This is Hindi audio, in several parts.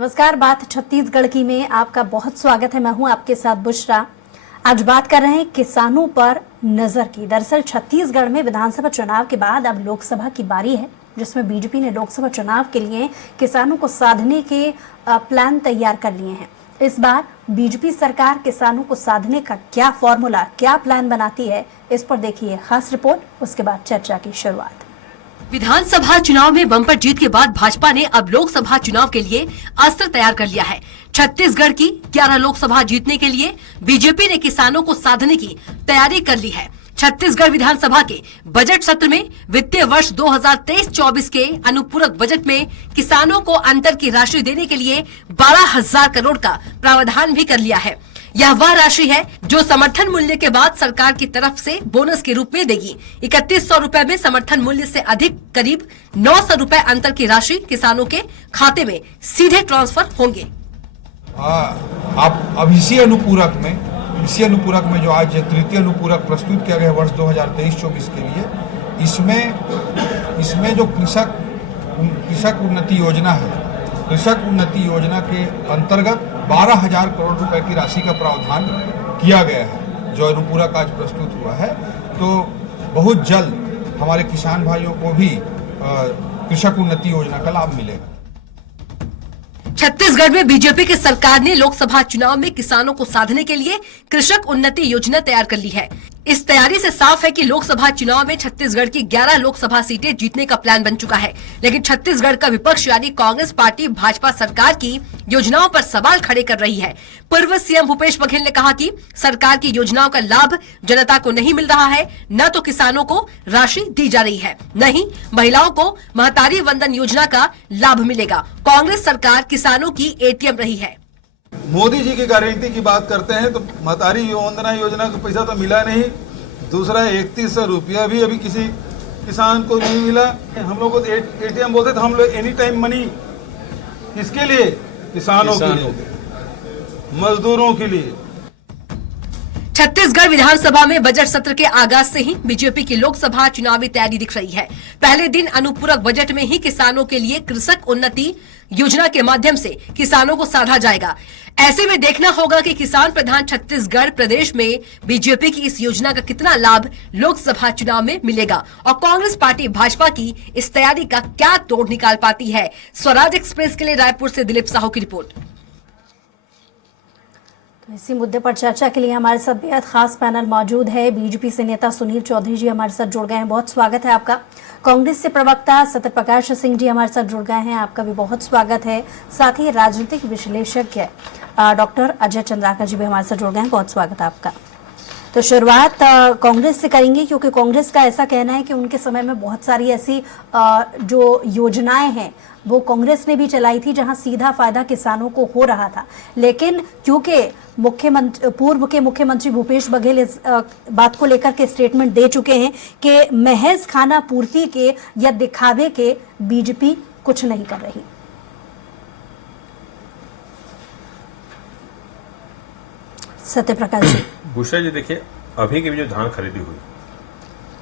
नमस्कार, बात छत्तीसगढ़ की में आपका बहुत स्वागत है। मैं हूं आपके साथ बुशरा। आज बात कर रहे हैं किसानों पर नजर की। दरअसल छत्तीसगढ़ में विधानसभा चुनाव के बाद अब लोकसभा की बारी है, जिसमें बीजेपी ने लोकसभा चुनाव के लिए किसानों को साधने के प्लान तैयार कर लिए हैं। इस बार बीजेपी सरकार किसानों को साधने का क्या फॉर्मूला, क्या प्लान बनाती है, इस पर देखिए खास रिपोर्ट। उसके बाद चर्चा की शुरुआत। विधानसभा चुनाव में बम्पर जीत के बाद भाजपा ने अब लोकसभा चुनाव के लिए अस्त्र तैयार कर लिया है। छत्तीसगढ़ की 11 लोकसभा जीतने के लिए बीजेपी ने किसानों को साधने की तैयारी कर ली है। छत्तीसगढ़ विधानसभा के बजट सत्र में वित्तीय वर्ष 2023-24 के अनुपूरक बजट में किसानों को अंतर की राशि देने के लिए 12,000 करोड़ का प्रावधान भी कर लिया है। यह वह राशि है जो समर्थन मूल्य के बाद सरकार की तरफ से बोनस के रूप में देगी। 3100 रुपए में समर्थन मूल्य से अधिक करीब 900 रुपए अंतर की राशि किसानों के खाते में सीधे ट्रांसफर होंगे। अब इसी अनुपूरक में जो आज तृतीय अनुपूरक प्रस्तुत किया गया वर्ष 2023-24 के लिए, इसमें जो कृषक उन्नति योजना है, कृषक उन्नति योजना के अंतर्गत 12,000 करोड़ रुपए की राशि का प्रावधान किया गया है, जो अनुपूरक आज प्रस्तुत हुआ है। तो बहुत जल्द हमारे किसान भाइयों को भी कृषक उन्नति योजना का लाभ मिलेगा। छत्तीसगढ़ में बीजेपी की सरकार ने लोकसभा चुनाव में किसानों को साधने के लिए कृषक उन्नति योजना तैयार कर ली है। इस तैयारी से साफ है कि लोकसभा चुनाव में छत्तीसगढ़ की 11 लोकसभा सीटें जीतने का प्लान बन चुका है। लेकिन छत्तीसगढ़ का विपक्ष यानी कांग्रेस पार्टी भाजपा सरकार की योजनाओं पर सवाल खड़े कर रही है। पूर्व सीएम भूपेश बघेल ने कहा कि सरकार की योजनाओं का लाभ जनता को नहीं मिल रहा है, न तो किसानों को राशि दी जा रही है, न ही महिलाओं को महतारी वंदन योजना का लाभ मिलेगा। कांग्रेस सरकार किसानों की एटीएम रही है। मोदी जी की गारंटी की बात करते हैं तो महतारी वंदना योजना का पैसा तो मिला नहीं। दूसरा 3100 रुपया भी अभी किसी किसान को नहीं मिला। हम लोग को एटीएम बोलते थे, हम लोग एनी टाइम मनी किसके लिए? किसानों के लिए, मजदूरों के लिए। छत्तीसगढ़ विधानसभा में बजट सत्र के आगाज से ही बीजेपी की लोकसभा चुनावी तैयारी दिख रही है। पहले दिन अनुपूरक बजट में ही किसानों के लिए कृषक उन्नति योजना के माध्यम से किसानों को साधा जाएगा। ऐसे में देखना होगा कि किसान प्रधान छत्तीसगढ़ प्रदेश में बीजेपी की इस योजना का कितना लाभ लोकसभा चुनाव में मिलेगा और कांग्रेस पार्टी भाजपा की इस तैयारी का क्या तोड़ निकाल पाती है। स्वराज एक्सप्रेस के लिए रायपुर से दिलीप साहू की रिपोर्ट। इसी मुद्दे पर चर्चा के लिए हमारे साथ बेहद खास पैनल मौजूद है। बीजेपी से नेता सुनील चौधरी जी हमारे साथ जुड़ गए हैं, बहुत स्वागत है आपका। कांग्रेस से प्रवक्ता सत्यप्रकाश सिंह जी हमारे साथ जुड़ गए हैं, आपका भी बहुत स्वागत है। साथ ही राजनीतिक विश्लेषज्ञ डॉक्टर अजय चंद्राकर जी भी हमारे साथ जुड़ गए हैं, बहुत स्वागत है आपका। तो शुरुआत कांग्रेस से करेंगे, क्योंकि कांग्रेस का ऐसा कहना है कि उनके समय में बहुत सारी ऐसी जो योजनाएं हैं वो कांग्रेस ने भी चलाई थी, जहां सीधा फायदा किसानों को हो रहा था। लेकिन क्योंकि पूर्व के मुख्यमंत्री भूपेश बघेल इस बात को लेकर के स्टेटमेंट दे चुके हैं कि महज खाना पूर्ति के या दिखावे के बीजेपी कुछ नहीं कर रही। सत्यप्रकाश जी। भूषण जी, देखिए अभी की भी जो धान खरीदी हुई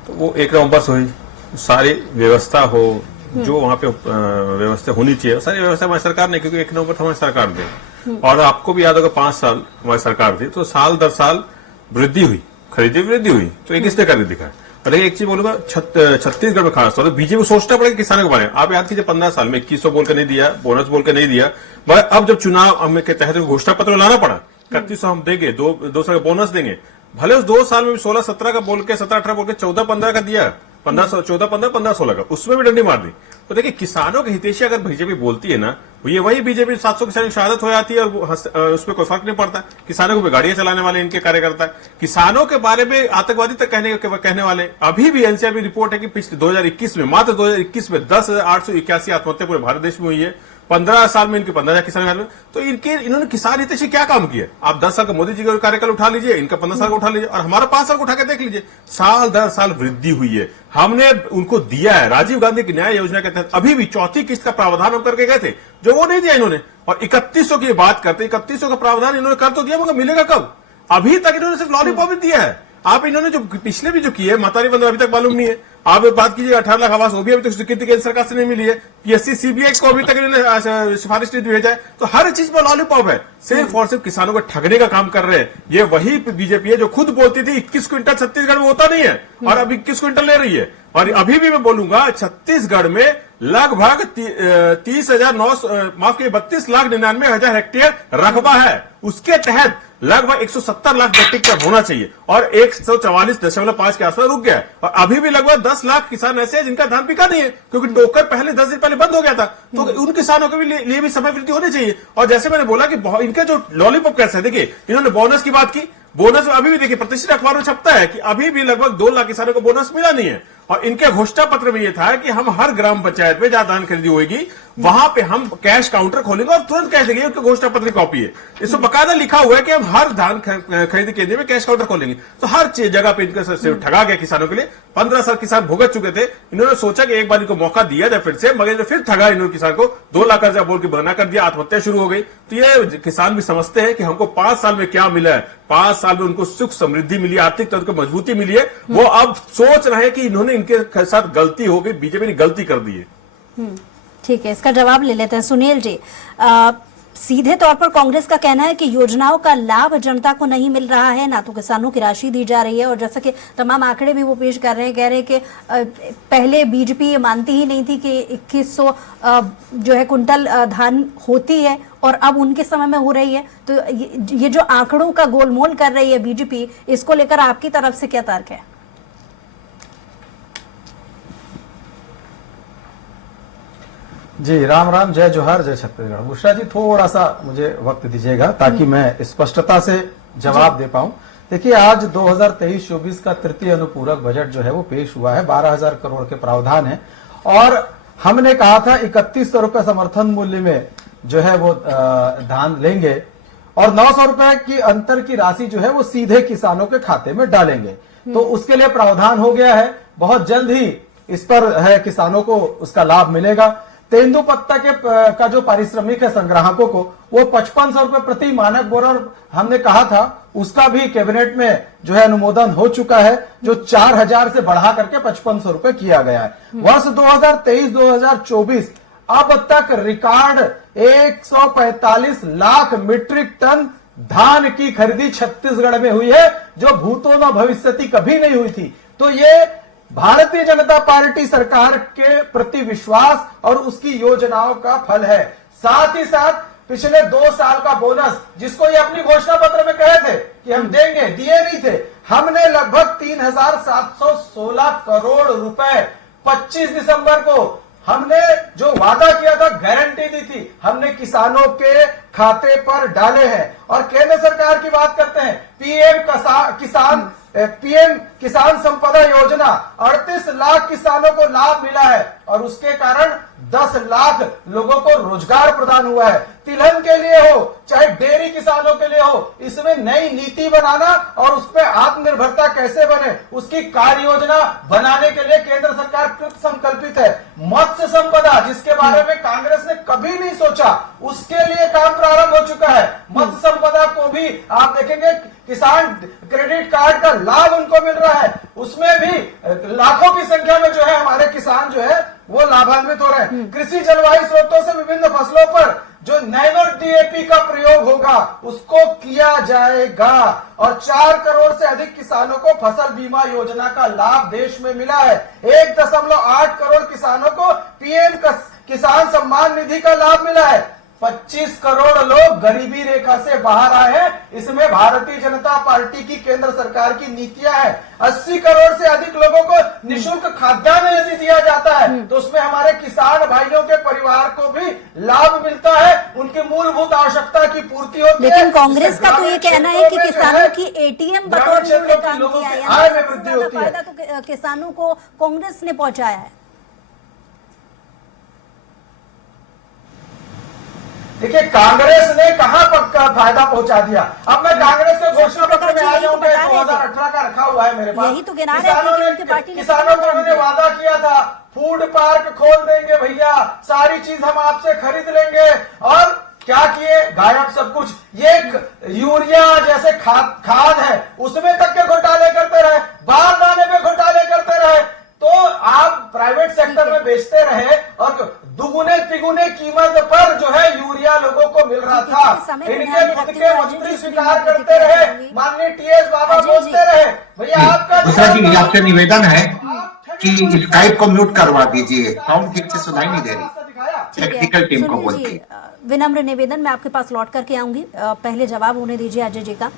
तो वो 1 नवंबर से हुई। सारी व्यवस्था हो जो वहाँ पे व्यवस्था होनी चाहिए, सारी व्यवस्था हमारी सरकार ने, क्योंकि 1 नवंबर हमारी सरकार दी। और आपको भी याद होगा 5 साल हमारी सरकार थी, तो साल दर साल वृद्धि हुई, खरीदी वृद्धि हुई। तो ये किसने करके दिखाया? और एक चीज बोलूंगा, छत्तीसगढ़ में खासतौर पर बीजेपी सोचना पड़ेगा किसानों के बारे में। आप याद कीजिए 15 साल में 2100 बोल के नहीं दिया, बोनस बोल के नहीं दिया, मगर अब जब चुनाव के तहत घोषणा पत्र लाना पड़ा, 3100 हम देंगे, 200 का बोनस देंगे। भले उस 2 साल में 16-17 का बोल के, 17-18 बोल के 14-15 का दिया, 14-15, 15-16 का, उसमें भी डंडी मार दी। तो देखिए किसानों के हितैषी अगर बीजेपी बोलती है ना, ये वही बीजेपी 700 किसान की शहादत हो जाती है और उसमें कोई फर्क नहीं पड़ता। किसानों को गाड़ियां चलाने वाले इनके कार्यकर्ता, किसानों के बारे में आतंकवादी तक कहने वाले। अभी भी एनसीआर रिपोर्ट है कि पिछले 2021 में, मात्र 2021 में 10,881 आत्महत्या पूरे भारत देश में हुई है। 15 साल में इनके 15,000 किसान। तो इन्होंने किसान हितैषी क्या काम किया? आप 10 साल का मोदी जी का कार्यकाल उठा लीजिए, इनका 15 साल का उठा लीजिए और हमारा 5 साल का उठा के देख लीजिए, साल दर साल वृद्धि हुई है। हमने उनको दिया है राजीव गांधी की न्याय योजना के तहत, अभी भी 4थी किस्त का प्रावधान हम करके गए थे, जो वो नहीं दिया इन्होंने। और 3100 की बात करते, 3100 का प्रावधान इन्होंने कर तो दिया, मगर मिलेगा कब? अभी तक इन्होंने सिर्फ लॉलीपॉप ही दिया है। आप इन्होंने जो पिछले भी जो किए महतारी बंधु अभी तक मालूम नहीं है। आप बात कीजिए 18 लाख आवास, वो भी अभी तक स्वीकृति केंद्र सरकार से नहीं मिली है। पीएससी सीबीआई को अभी तक इन्होंने सिफारिश नहीं भेजा है। तो हर चीज पर लॉलीपॉप है, सिर्फ और सिर्फ किसानों को ठगने का काम कर रहे हैं। ये वही बीजेपी है जो खुद बोलती थी 21 क्विंटल छत्तीसगढ़ में होता नहीं है और अब 21 क्विंटल ले रही है। और अभी भी मैं बोलूंगा छत्तीसगढ़ में लगभग 32 लाख 99,000 हेक्टेयर रकबा है, उसके तहत लगभग 170 लाख मीट्रिक टन होना चाहिए और 144.5 के आसपास रुक गया है। और अभी भी लगभग 10 लाख किसान ऐसे हैं जिनका धान बिका नहीं है, क्योंकि टोकर पहले 10 दिन पहले बंद हो गया था। तो उन किसानों के लिए भी समय वृद्धि होनी चाहिए। और जैसे मैंने बोला कि इनके जो लॉलीपॉप कैसे है, देखिए इन्होंने बोनस की बात की, बोनस में अभी भी देखिए प्रतिष्ठित अखबार में छपता है कि अभी भी लगभग 2 लाख किसानों को बोनस मिला नहीं है। और इनके घोषणा पत्र में यह था कि हम हर ग्राम पंचायत में जहां धान खरीदी होगी वहां पे हम कैश काउंटर खोलेंगे और तुरंत कैश देंगे। उनके घोषणा पत्र की कॉपी है, इसमें बकायदा लिखा हुआ है कि हम हर धान खरीदी केंद्र में कैश काउंटर खोलेंगे। तो हर जगह पे इनके ठगा गया किसानों के लिए। 15 साल किसान भुगत चुके थे। इन्होंने सोचा कि एक बार इनको मौका दिया जाए फिर से, मगर फिर ठगा इन्होंने किसान को 2 लाख कर्जा बोल के बना कर दिया, आत्महत्या शुरू हो गई। तो ये किसान भी समझते हैं कि हमको 5 साल में क्या मिला है, 5 साल में उनको सुख समृद्धि मिली, आर्थिक तंत्र को मजबूती मिली है। वो अब सोच रहे हैं कि इन्होंने इनके साथ गलती हो गई, बीजेपी ने गलती कर दी है। ठीक है, इसका जवाब ले लेते हैं। सुनील जी, सीधे तौर पर कांग्रेस का कहना है कि योजनाओं का लाभ जनता को नहीं मिल रहा है, ना तो किसानों की राशि दी जा रही है। और जैसा कि तमाम आंकड़े भी वो पेश कर रहे हैं, कह रहे हैं कि पहले बीजेपी ये मानती ही नहीं थी कि 2100 जो है कुंटल धान होती है और अब उनके समय में हो रही है। तो ये जो आंकड़ों का गोलमोल कर रही है बीजेपी, इसको लेकर आपकी तरफ से क्या तर्क है? जी राम राम, जय जोहार, जय छत्तीसगढ़। उषा जी थोड़ा सा मुझे वक्त दीजिएगा ताकि मैं स्पष्टता से जवाब दे पाऊं। देखिए आज 2023-24 का तृतीय अनुपूरक बजट जो है वो पेश हुआ है। 12,000 करोड़ के प्रावधान है और हमने कहा था 3100 रुपए समर्थन मूल्य में जो है वो धान लेंगे और 900 रुपए की अंतर की राशि जो है वो सीधे किसानों के खाते में डालेंगे। तो उसके लिए प्रावधान हो गया है, बहुत जल्द ही इस पर है किसानों को उसका लाभ मिलेगा। तेंदुपत्ता का जो पारिश्रमिक है संग्राहकों को, वो 5500 रुपए प्रति मानक बोरा हमने कहा था, उसका भी कैबिनेट में जो है अनुमोदन हो चुका है, जो 4000 से बढ़ा करके 5500 रुपए किया गया है। वर्ष 2023-2024 अब तक रिकॉर्ड 145 लाख मीट्रिक टन धान की खरीदी छत्तीसगढ़ में हुई है, जो भूतो न भविष्यति कभी नहीं हुई थी। तो ये भारतीय जनता पार्टी सरकार के प्रति विश्वास और उसकी योजनाओं का फल है। साथ ही साथ पिछले 2 साल का बोनस, जिसको ये अपनी घोषणा पत्र में कहे थे कि हम देंगे, दिए नहीं थे, हमने लगभग 3,716 करोड़ रुपए 25 दिसंबर को हमने जो वादा किया था, गारंटी दी थी, हमने किसानों के खाते पर डाले हैं। और केंद्र सरकार की बात करते हैं, पीएम किसान संपदा योजना 38 लाख किसानों को लाभ मिला है और उसके कारण 10 लाख लोगों को रोजगार प्रदान हुआ है। तिलहन के लिए हो चाहे डेयरी किसानों के लिए हो, इसमें नई नीति बनाना और उस पर आत्मनिर्भरता कैसे बने उसकी कार्य योजना बनाने के लिए केंद्र सरकार कृत संकल्पित है। मत्स्य संपदा, जिसके बारे में कांग्रेस ने कभी नहीं सोचा, उसके लिए काम प्रारंभ हो चुका है। मत्स्य संपदा को भी आप देखेंगे किसान क्रेडिट कार्ड का लाभ उनको मिल रहा है, उसमें भी लाखों की संख्या में जो है हमारे किसान जो है वो लाभान्वित हो रहे हैं। कृषि जलवायु स्रोतों से विभिन्न फसलों पर जो नैनो डीएपी का प्रयोग होगा उसको किया जाएगा और 4 करोड़ से अधिक किसानों को फसल बीमा योजना का लाभ देश में मिला है। 1.8 करोड़ किसानों को पीएम किसान सम्मान निधि का लाभ मिला है। 25 करोड़ लोग गरीबी रेखा से बाहर आए हैं। इसमें भारतीय जनता पार्टी की केंद्र सरकार की नीतियां हैं। 80 करोड़ से अधिक लोगों को निःशुल्क खाद्यान्न यदि दिया जाता है तो उसमें हमारे किसान भाइयों के परिवार को भी लाभ मिलता है, उनकी मूलभूत आवश्यकता की पूर्ति होती है। लेकिन कांग्रेस का तो ये कहना है कि किसानों की एटीएम बतौर उन्होंने काम किया है, आय में वृद्धि होती है। फायदा तो किसानों को कांग्रेस ने पहुंचाया है। देखिए कांग्रेस ने कहां फायदा पहुंचा दिया। अब मैं कांग्रेस के घोषणा पत्र में आ जाऊंगा, 2018 का रखा हुआ है मेरे पास। यही तो गिना रहे थे कि पार्टी ने किसानों को उन्होंने वादा किया था, फूड पार्क खोल देंगे भैया, सारी चीज हम आपसे खरीद लेंगे और क्या किए? गायब सब कुछ। ये यूरिया जैसे खाद है उसमें तक के घोटाले करते रहे, बाहर लाने पे घोटाले करते रहे। तो आप प्राइवेट सेक्टर में बेचते रहे और दुगुने तिगुने कीमत पर जो है यूरिया लोगों को मिल रहा था। इनके खुद के मंत्री स्वीकार करते रहे, माननीय टीएस बाबा बोलते रहे। भैया आपका दूसरा जी, आपसे निवेदन है कि स्काइप को म्यूट करवा दीजिए, साउंड ठीक से सुनाई नहीं दे रही। टेक्निकल टीम को बोलती। विनम्र निवेदन, मैं आपके पास लौट करके आऊंगी, पहले जवाब होने दीजिए अजय जी का।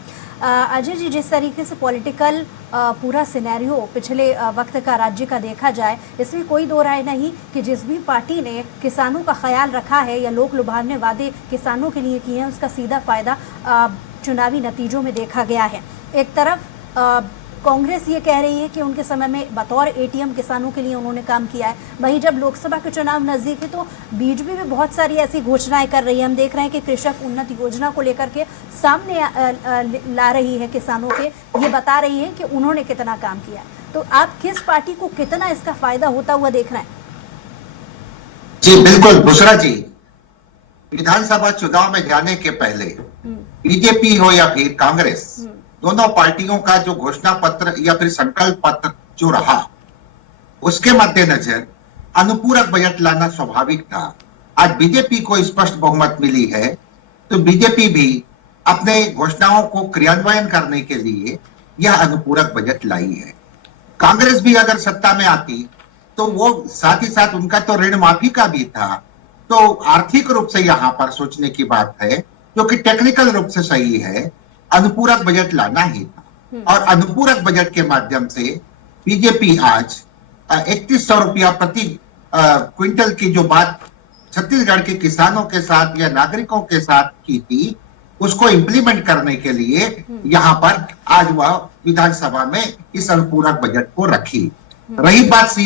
अजय जी, जिस तरीके से पॉलिटिकल पूरा सिनेरियो पिछले वक्त का राज्य का देखा जाए, इसमें कोई दो राय नहीं कि जिस भी पार्टी ने किसानों का ख्याल रखा है या लोक लुभावने वादे किसानों के लिए किए हैं, उसका सीधा फायदा चुनावी नतीजों में देखा गया है। एक तरफ कांग्रेस ये कह रही है कि उनके समय में बतौर एटीएम किसानों के लिए उन्होंने काम किया है, वहीं जब लोकसभा के चुनाव नजदीक है तो बीजेपी भी बहुत सारी ऐसी घोषणाएं कर रही है। हम देख रहे हैं कि कृषक उन्नत योजना को लेकर के सामने ला रही है किसानों के, ये बता रही है कि उन्होंने कितना काम किया। तो आप किस पार्टी को कितना इसका फायदा होता हुआ देख रहे हैं? जी बिल्कुल बुशरा जी, विधानसभा चुनाव में जाने के पहले बीजेपी हो या फिर कांग्रेस, दोनों पार्टियों का जो घोषणा पत्र या फिर संकल्प पत्र जो रहा, उसके मद्देनजर अनुपूरक बजट लाना स्वाभाविक था। आज बीजेपी को स्पष्ट बहुमत मिली है तो बीजेपी भी अपने घोषणाओं को क्रियान्वयन करने के लिए यह अनुपूरक बजट लाई है। कांग्रेस भी अगर सत्ता में आती तो वो साथ ही साथ उनका तो ऋण माफी का भी था, तो आर्थिक रूप से यहाँ पर सोचने की बात है, जो कि टेक्निकल रूप से सही है, अनुपूरक बजट लाना ही था। और अनुपूरक बजट के माध्यम से बीजेपी आज 3100 रुपया प्रति क्विंटल की जो बात छत्तीसगढ़ के किसानों के साथ या नागरिकों के साथ की थी, उसको इंप्लीमेंट करने के लिए यहाँ पर आज वह विधानसभा में इस अनुपूरक बजट को रखी। रही बात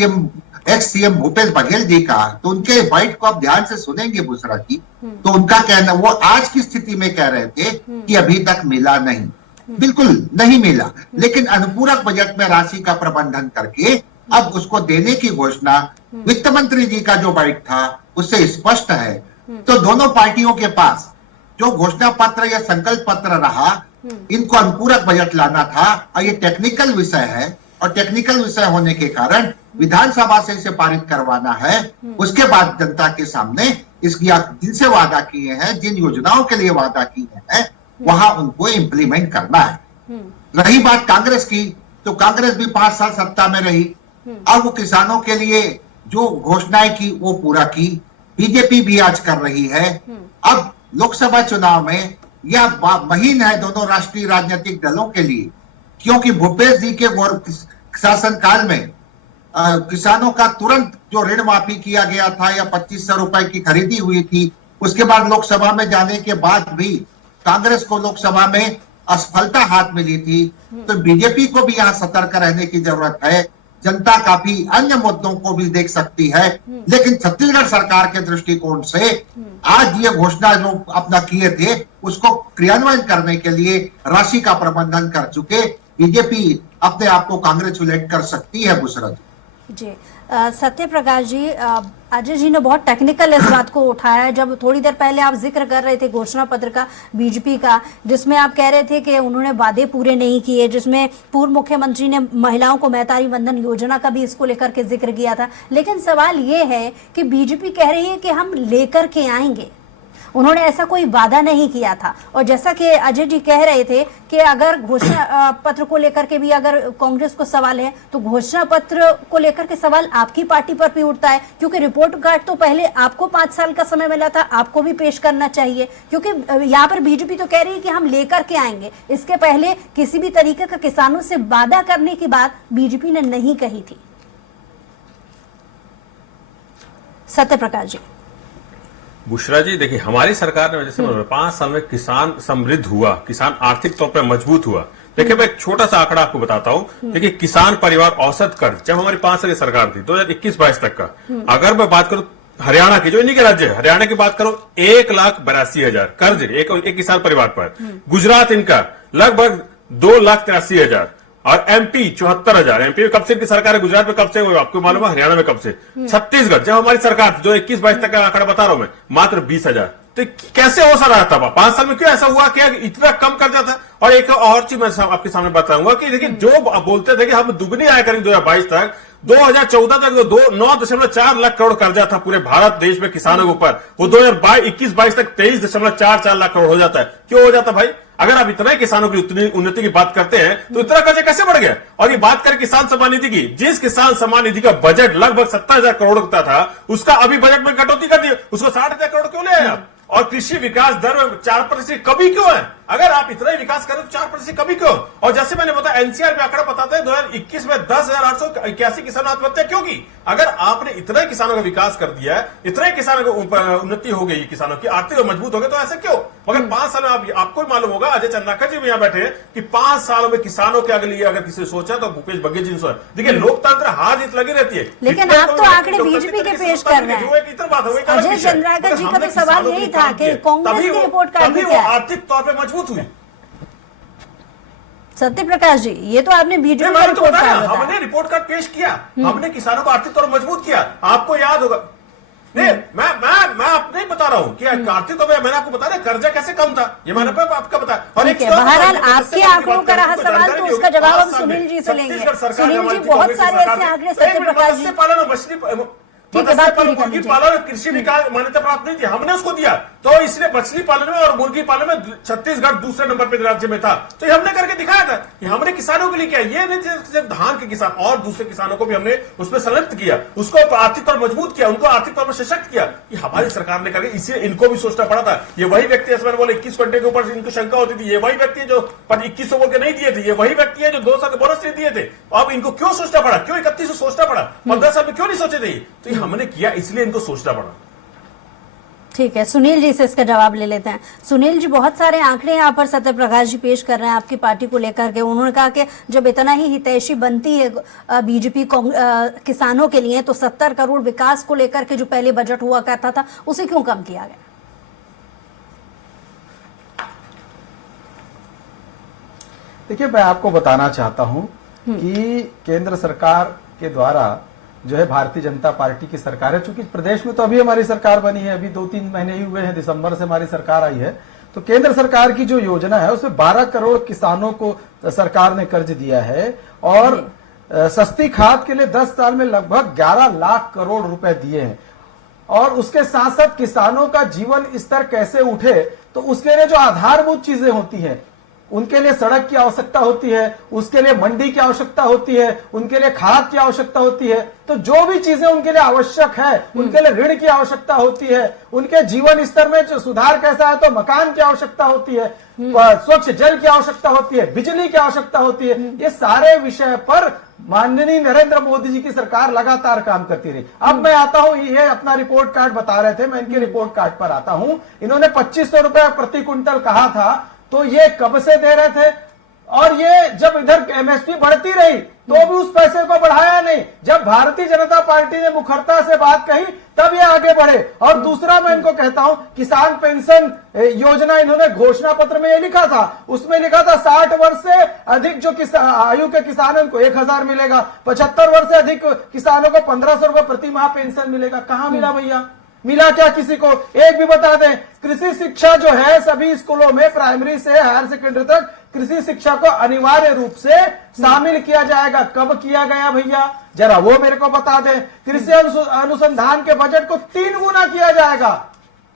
एक्स सीएम भूपेश बघेल जी का, तो उनके बाइट को आप ध्यान से सुनेंगे बुशरा जी, तो उनका कहना, वो आज की स्थिति में कह रहे थे कि अभी तक मिला नहीं, बिल्कुल नहीं मिला, लेकिन अनुपूरक बजट में राशि का प्रबंधन करके अब उसको देने की घोषणा वित्त मंत्री जी का जो बाइट था उससे स्पष्ट है। तो दोनों पार्टियों के पास जो घोषणा पत्र या संकल्प पत्र रहा, इनको अनुपूरक बजट लाना था और ये टेक्निकल विषय है, और टेक्निकल विषय होने के कारण विधानसभा से इसे पारित करवाना है। उसके बाद जनता के सामने इसकी जिनसे वादा किए हैं, जिन योजनाओं के लिए वादा किए हैं, वहां उनको इम्प्लीमेंट करना है। रही बात कांग्रेस की, तो कांग्रेस भी 5 साल सत्ता में रही, अब वो किसानों के लिए जो घोषणाएं की वो पूरा की, बीजेपी भी आज कर रही है। अब लोकसभा चुनाव में यह महीन है दोनों राष्ट्रीय राजनीतिक दलों के लिए, क्योंकि भूपेश जी के शासनकाल में किसानों का तुरंत जो ऋण माफी किया गया था या 2500 रुपए की खरीदी हुई थी, उसके बाद लोकसभा में जाने के बाद भी कांग्रेस को लोकसभा में असफलता हाथ मिली थी। तो बीजेपी को भी यहाँ सतर्क रहने की जरूरत है। जनता काफी अन्य मुद्दों को भी देख सकती है, लेकिन छत्तीसगढ़ सरकार के दृष्टिकोण से आज ये घोषणा जो अपना किए थे उसको क्रियान्वयन करने के लिए राशि का प्रबंधन कर चुके बीजेपी अपने आप को कांग्रेचुलेट कर सकती है। बुशरा जी, सत्य प्रकाश जी, अजय जी ने बहुत टेक्निकल इस बात को उठाया। जब थोड़ी देर पहले आप जिक्र कर रहे थे घोषणा पत्र का बीजेपी का, जिसमें आप कह रहे थे कि उन्होंने वादे पूरे नहीं किए, जिसमें पूर्व मुख्यमंत्री ने महिलाओं को महतारी वंदन योजना का भी इसको लेकर के जिक्र किया था। लेकिन सवाल ये है कि बीजेपी कह रही है कि हम लेकर के आएंगे, उन्होंने ऐसा कोई वादा नहीं किया था। और जैसा कि अजय जी कह रहे थे कि अगर घोषणा पत्र को लेकर के भी अगर कांग्रेस को सवाल है, तो घोषणा पत्र को लेकर के सवाल आपकी पार्टी पर भी उठता है, क्योंकि रिपोर्ट कार्ड तो पहले आपको 5 साल का समय मिला था, आपको भी पेश करना चाहिए। क्योंकि यहाँ पर बीजेपी तो कह रही है कि हम लेकर के आएंगे, इसके पहले किसी भी तरीके का किसानों से वादा करने की बात बीजेपी ने नहीं कही थी। सत्य प्रकाश जी। बुशरा जी, देखिए हमारी सरकार ने जैसे 5 साल में किसान समृद्ध हुआ, किसान आर्थिक तौर पर मजबूत हुआ। देखिए मैं एक छोटा सा आंकड़ा आपको बताता हूँ। देखिए किसान परिवार औसत कर्ज जब हमारी 5 साल की सरकार थी 2021-22 तक का, अगर मैं बात करूं हरियाणा की, जो इन्हीं के राज्य है, हरियाणा की बात करो 1,82,000 कर्ज एक किसान परिवार पर। गुजरात इनका लगभग 2,83,000 और एमपी 74,000। एमपी में कब से की सरकार है, गुजरात में कब से, आपको मालूम है, हरियाणा में कब से। छत्तीसगढ़ जब हमारी सरकार जो 21-22 तक का आंकड़ा बता रहा हूं मैं, मात्र 20,000। तो कैसे हो सकता था? 5 साल में क्यों ऐसा हुआ कि इतना कम कर जाता? और एक और चीज मैं आपके सामने बताऊंगा कि देखिए, जो बोलते थे कि हम दुगनी आय करेंगे 2022 तक, 2014 तक 9.4 लाख करोड़ कर्जा था पूरे भारत देश में किसानों के ऊपर, वो 2021-22 तक 23.44 लाख करोड़ हो जाता है। क्यों हो जाता भाई? अगर आप इतना ही किसानों की उतनी उन्नति की बात करते हैं तो इतना कर्जा कैसे बढ़ गया? और ये बात करें किसान सम्मान निधि की, जिस किसान सम्मान निधि का बजट लगभग 70,000 करोड़ का था, उसका अभी बजट में कटौती कर दी, उसको 60,000 करोड़ क्यों ले आए आप? और कृषि विकास दर में 4% कभी क्यों है? अगर आप इतना ही विकास करें तो 4% कभी क्यों? और जैसे मैंने बताया, एनसीआर में आंकड़ा बताता है 2021 में 10,881 किसान आत्महत्या क्यों की? अगर आपने इतना ही किसानों का विकास कर दिया है, इतना ही किसानों को उन्नति हो गई, किसानों की आर्थिक मजबूत हो गए, तो ऐसा क्यों? मगर 5 साल में आपको भी मालूम होगा, अजय चंद्राकर जी भी यहाँ बैठे हैं, कि 5 सालों में किसानों के अगले अगर किसी ने सोचा तो भूपेश बघेल जी ने सोचा। देखिए, लोकतंत्र हार जीत लगी रहती है, लेकिन आप तो आंकड़े बीजेपी के पेश कर रहे हैं। अजय चंद्राकर जी का तो सवाल यही था कि कांग्रेस की रिपोर्ट कार्ड में क्या है? आर्थिक तौर पर मजबूत हुई। सत्य प्रकाश जी, ये तो आपने बीजेपी का रिपोर्ट कार्ड बताया। हमने रिपोर्ट कार्ड पेश किया, हमने किसानों को आर्थिक तौर पर मजबूत किया। आपको याद होगा, नहीं, मैं आपको नहीं बता रहा हूँ कि आर्थिक तौर पर, मैंने आपको बता रहा कब्जा कैसे कम था, ये मैंने आपका बताया। और ठीक है, बहरहाल आपके आंकड़ों का रहा सवाल, तो उसका जवाब हम सुनील जी से लेंगे। सुनील जी, बहुत सारे ऐसे आंकड़े सत्य प्रकाश जी, मुर्गी पालन कृषि विकास मान्यता प्राप्त नहीं थी, हमने उसको दिया, तो इसलिए मछली पालन में और मुर्गी पालन में छत्तीसगढ़ दूसरे नंबर पे राज्य में था। तो ये हमने करके दिखाया था कि हमने किसानों के लिए किया। ये नहीं सिर्फ धान के किसान, और दूसरे किसानों को भी हमने उसमें संलिप्त किया, उसको आर्थिक तौर मजबूत किया, उनको आर्थिक तौर पर सशक्त किया। ये हमारी सरकार ने करके, इसलिए इनको भी सोचना पड़ा था। ये वही व्यक्ति है, मैंने बोले 21 घंटे के ऊपर इनको शंका होती थी, ये वही व्यक्ति है जो 2100 बोल के नहीं दिए थे, ये वही व्यक्ति है जो 2 साल के बोनस नहीं दिए थे। अब इनको क्यों सोचना पड़ा? क्यों 31 सोचना पड़ा? 15 साल में क्यों नहीं सोचे थे? तो हमने किया, इसलिए इनको सोचना पड़ा। ठीक है, सुनील जी से इसका जवाब ले लेते हैं। सुनील जी, बहुत सारे आंकड़े यहाँ पर सत्य प्रकाश जी पेश कर रहे हैं आपकी पार्टी को लेकर के। उन्होंने कहा कि जब इतना ही हितैषी बनती है बीजेपी किसानों के लिए, तो 70 करोड़ विकास को लेकर के जो पहले बजट हुआ करता था, उसे क्यों कम किया गया? देखिए, मैं आपको बताना चाहता हूं कि केंद्र सरकार के द्वारा जो है भारतीय जनता पार्टी की सरकार है, चूंकि प्रदेश में तो अभी हमारी सरकार बनी है, अभी 2-3 महीने ही हुए हैं, दिसंबर से हमारी सरकार आई है। तो केंद्र सरकार की जो योजना है उसमें 12 करोड़ किसानों को सरकार ने कर्ज दिया है, और सस्ती खाद के लिए 10 साल में लगभग 11 लाख करोड़ रुपए दिए हैं। और उसके साथ साथ किसानों का जीवन स्तर कैसे उठे, तो उसके लिए जो आधारभूत चीजें होती हैं, उनके लिए सड़क की आवश्यकता होती है, उसके लिए मंडी की आवश्यकता होती है, उनके लिए खाद की आवश्यकता होती है। तो जो भी चीजें उनके लिए आवश्यक है, उनके लिए ऋण की आवश्यकता होती है, उनके जीवन स्तर में जो सुधार कैसा है, तो मकान की आवश्यकता होती है, स्वच्छ जल की आवश्यकता होती है, बिजली की आवश्यकता होती है। ये सारे विषय पर माननीय नरेंद्र मोदी जी की सरकार लगातार काम करती रही। अब मैं आता हूं, ये अपना रिपोर्ट कार्ड बता रहे थे, मैं इनके रिपोर्ट कार्ड पर आता हूं। इन्होंने 2500 रुपए प्रति क्विंटल कहा था, तो ये कब से दे रहे थे? और ये जब इधर एमएसपी बढ़ती रही तो भी उस पैसे को बढ़ाया नहीं। जब भारतीय जनता पार्टी ने मुखरता से बात कही तब ये आगे बढ़े। और दूसरा मैं इनको कहता हूं, किसान पेंशन योजना इन्होंने घोषणा पत्र में ये लिखा था, उसमें लिखा था 60 वर्ष से अधिक जो आयु के किसान है उनको 1000 मिलेगा, 75 वर्ष से अधिक किसानों को 1500 रुपए प्रति माह पेंशन मिलेगा। कहां मिला भैया? मिला क्या किसी को? एक भी बता दें। कृषि शिक्षा जो है सभी स्कूलों में, प्राइमरी से हायर सेकेंडरी तक कृषि शिक्षा को अनिवार्य रूप से शामिल किया जाएगा। कब किया गया भैया? जरा वो मेरे को बता दें। कृषि अनुसंधान के बजट को 3 गुना किया जाएगा।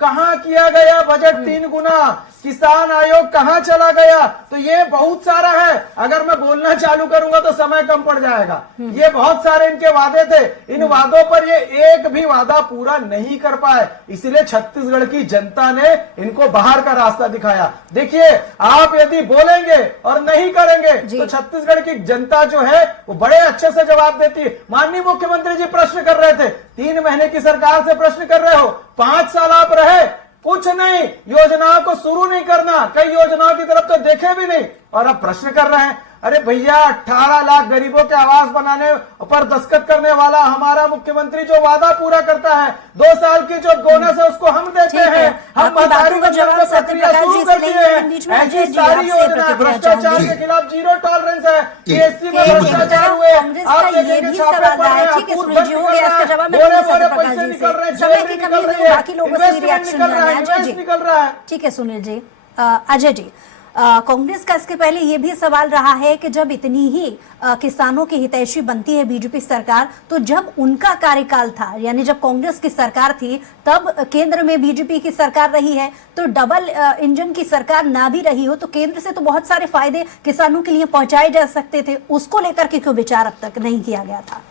कहां किया गया बजट 3 गुना? किसान आयोग कहां चला गया? तो ये बहुत सारा है, अगर मैं बोलना चालू करूंगा तो समय कम पड़ जाएगा। ये बहुत सारे इनके वादे थे, इन वादों पर ये एक भी वादा पूरा नहीं कर पाए, इसलिए छत्तीसगढ़ की जनता ने इनको बाहर का रास्ता दिखाया। देखिए, आप यदि बोलेंगे और नहीं करेंगे तो छत्तीसगढ़ की जनता जो है वो बड़े अच्छे से जवाब देती है। माननीय मुख्यमंत्री जी प्रश्न कर रहे थे, 3 महीने की सरकार से प्रश्न कर रहे हो, 5 साल आप रहे, कुछ नहीं, योजनाओं को शुरू नहीं करना, कई योजनाओं की तरफ तो देखे भी नहीं, और अब प्रश्न कर रहे हैं। अरे भैया 18 लाख गरीबों के आवास बनाने पर दस्तखत करने वाला हमारा मुख्यमंत्री जो वादा पूरा करता है, 2 साल की जो बोनस है उसको हम देते ठीक है। हैं। हम आपकी बातों का जवाब प्रक्रिया सत्यप्रकाश शुरू जी कर से दिए लेंगे, हैं। बीच में ऐसी अजय जी सारी आपसे योजना प्रतिक्रिया भ्रष्टाचार चाहूंगी। के खिलाफ 0 टॉलरेंस है। पीएससी में ठीक है, भ्रष्टाचार हुए, कांग्रेस का आप ये देखेंगे भी छापे सवाल पड़ रहा है। रहे हैं, ठीक है अकूत सुनील जी, खर्च हो निकल गया, रहा इसका है, जवाब मैं बोले दूंगी बोले सत्यप्रकाश पैसे जी निकल रहे से। हैं, समय जेल की भी कमी निकल हुई, रही है, बाकी लोगों से भी इन्वेस्टमेंट रिएक्शन निकल रहा लेना है, है। अजय जी, इन्वेस्ट निकल रहा है। ठीक है सुनील जी। अजय जी, कांग्रेस का इसके पहले ये भी सवाल रहा है कि जब इतनी ही किसानों की हितैषी बनती है बीजेपी सरकार, तो जब उनका कार्यकाल था, यानी जब कांग्रेस की सरकार थी, तब केंद्र में बीजेपी की सरकार रही है, तो डबल इंजन की सरकार ना भी रही हो तो केंद्र से तो बहुत सारे फायदे किसानों के लिए पहुंचाए जा सकते थे, उसको लेकर के क्यों विचार अब तक नहीं किया गया था?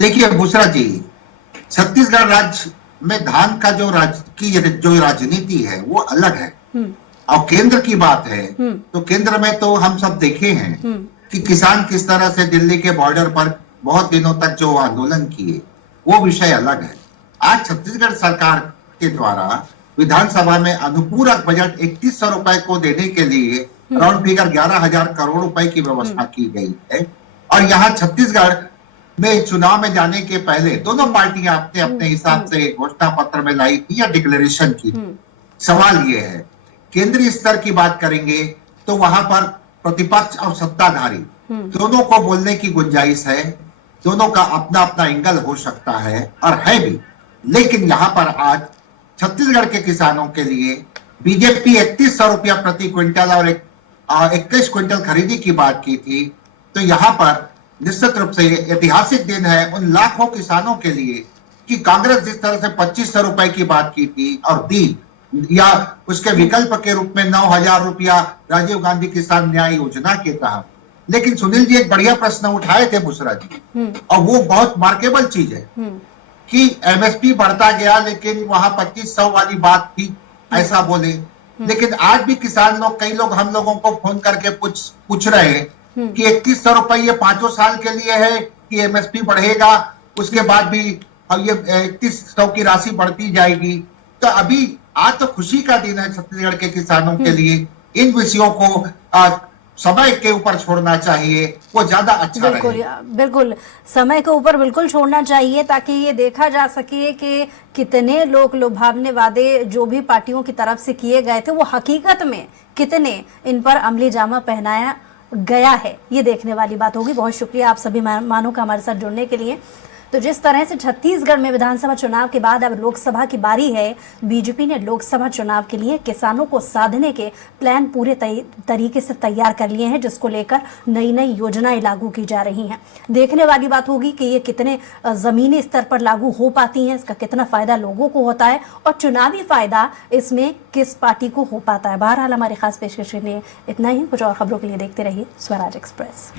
देखिए बुशरा जी, छत्तीसगढ़ राज्य में धान का जो राजनीति है वो अलग है, और केंद्र की बात है तो केंद्र में तो हम सब देखे हैं कि किसान किस तरह से दिल्ली के बॉर्डर पर बहुत दिनों तक जो आंदोलन किए, वो विषय अलग है। आज छत्तीसगढ़ सरकार के द्वारा विधानसभा में अनुपूरक बजट 3100 रुपए को देने के लिए राउंड फिगर 11,000 करोड़ रुपए की व्यवस्था की गई है। और यहाँ छत्तीसगढ़ में चुनाव में जाने के पहले दोनों पार्टियां अपने अपने हिसाब से घोषणा पत्र में लाई थी या डिक्लेरेशन की। सवाल ये है, केंद्रीय स्तर की बात करेंगे तो वहां पर प्रतिपक्ष और सत्ताधारी दोनों को बोलने की गुंजाइश है, दोनों का अपना अपना एंगल हो सकता है और है भी। लेकिन यहाँ पर आज छत्तीसगढ़ के किसानों के लिए बीजेपी 3100 रुपया प्रति क्विंटल और 21 क्विंटल खरीदी की बात की थी, तो यहाँ पर निश्चित रूप से ऐतिहासिक दिन है उन लाखों किसानों के लिए कि कांग्रेस जिस तरह से 2500 रुपए की बात की थी और दी, या उसके विकल्प के रूप में 9,000 रुपया राजीव गांधी किसान न्याय योजना के तहत। लेकिन सुनील जी एक बढ़िया प्रश्न उठाए थे बुशरा जी, और वो बहुत मार्केबल चीज है कि एमएसपी बढ़ता गया लेकिन वहां 2500 वाली बात थी, ऐसा बोले। लेकिन आज भी किसान लोग, कई लोग हम लोगों को फोन करके पूछ रहे हैं कि 3100 रुपए ये 5 साल के लिए है कि एमएसपी बढ़ेगा, उसके बाद भी ये 3100 की राशि बढ़ती जाएगी। तो अभी आज तो खुशी का दिन है छत्तीसगढ़ के किसानों के लिए। इन विषयों को समय के ऊपर छोड़ना चाहिए, वो ज्यादा अच्छा रहेगा। बिल्कुल समय के ऊपर बिल्कुल छोड़ना चाहिए, ताकि ये देखा जा सके कि कितने लोग लुभावने वादे जो भी पार्टियों की तरफ से किए गए थे वो हकीकत में कितने इन पर अमली जामा पहनाया गया है, ये देखने वाली बात होगी। बहुत शुक्रिया आप सभी मेहमानों का हमारे साथ जुड़ने के लिए। तो जिस तरह से छत्तीसगढ़ में विधानसभा चुनाव के बाद अब लोकसभा की बारी है, बीजेपी ने लोकसभा चुनाव के लिए किसानों को साधने के प्लान पूरे तरीके से तैयार कर लिए हैं, जिसको लेकर नई नई योजनाएं लागू की जा रही हैं। देखने वाली बात होगी कि ये कितने जमीनी स्तर पर लागू हो पाती हैं, इसका कितना फायदा लोगों को होता है और चुनावी फायदा इसमें किस पार्टी को हो पाता है। बहरहाल हमारे खास पेशकश के लिए इतना ही। कुछ और खबरों के लिए देखते रहिए स्वराज एक्सप्रेस।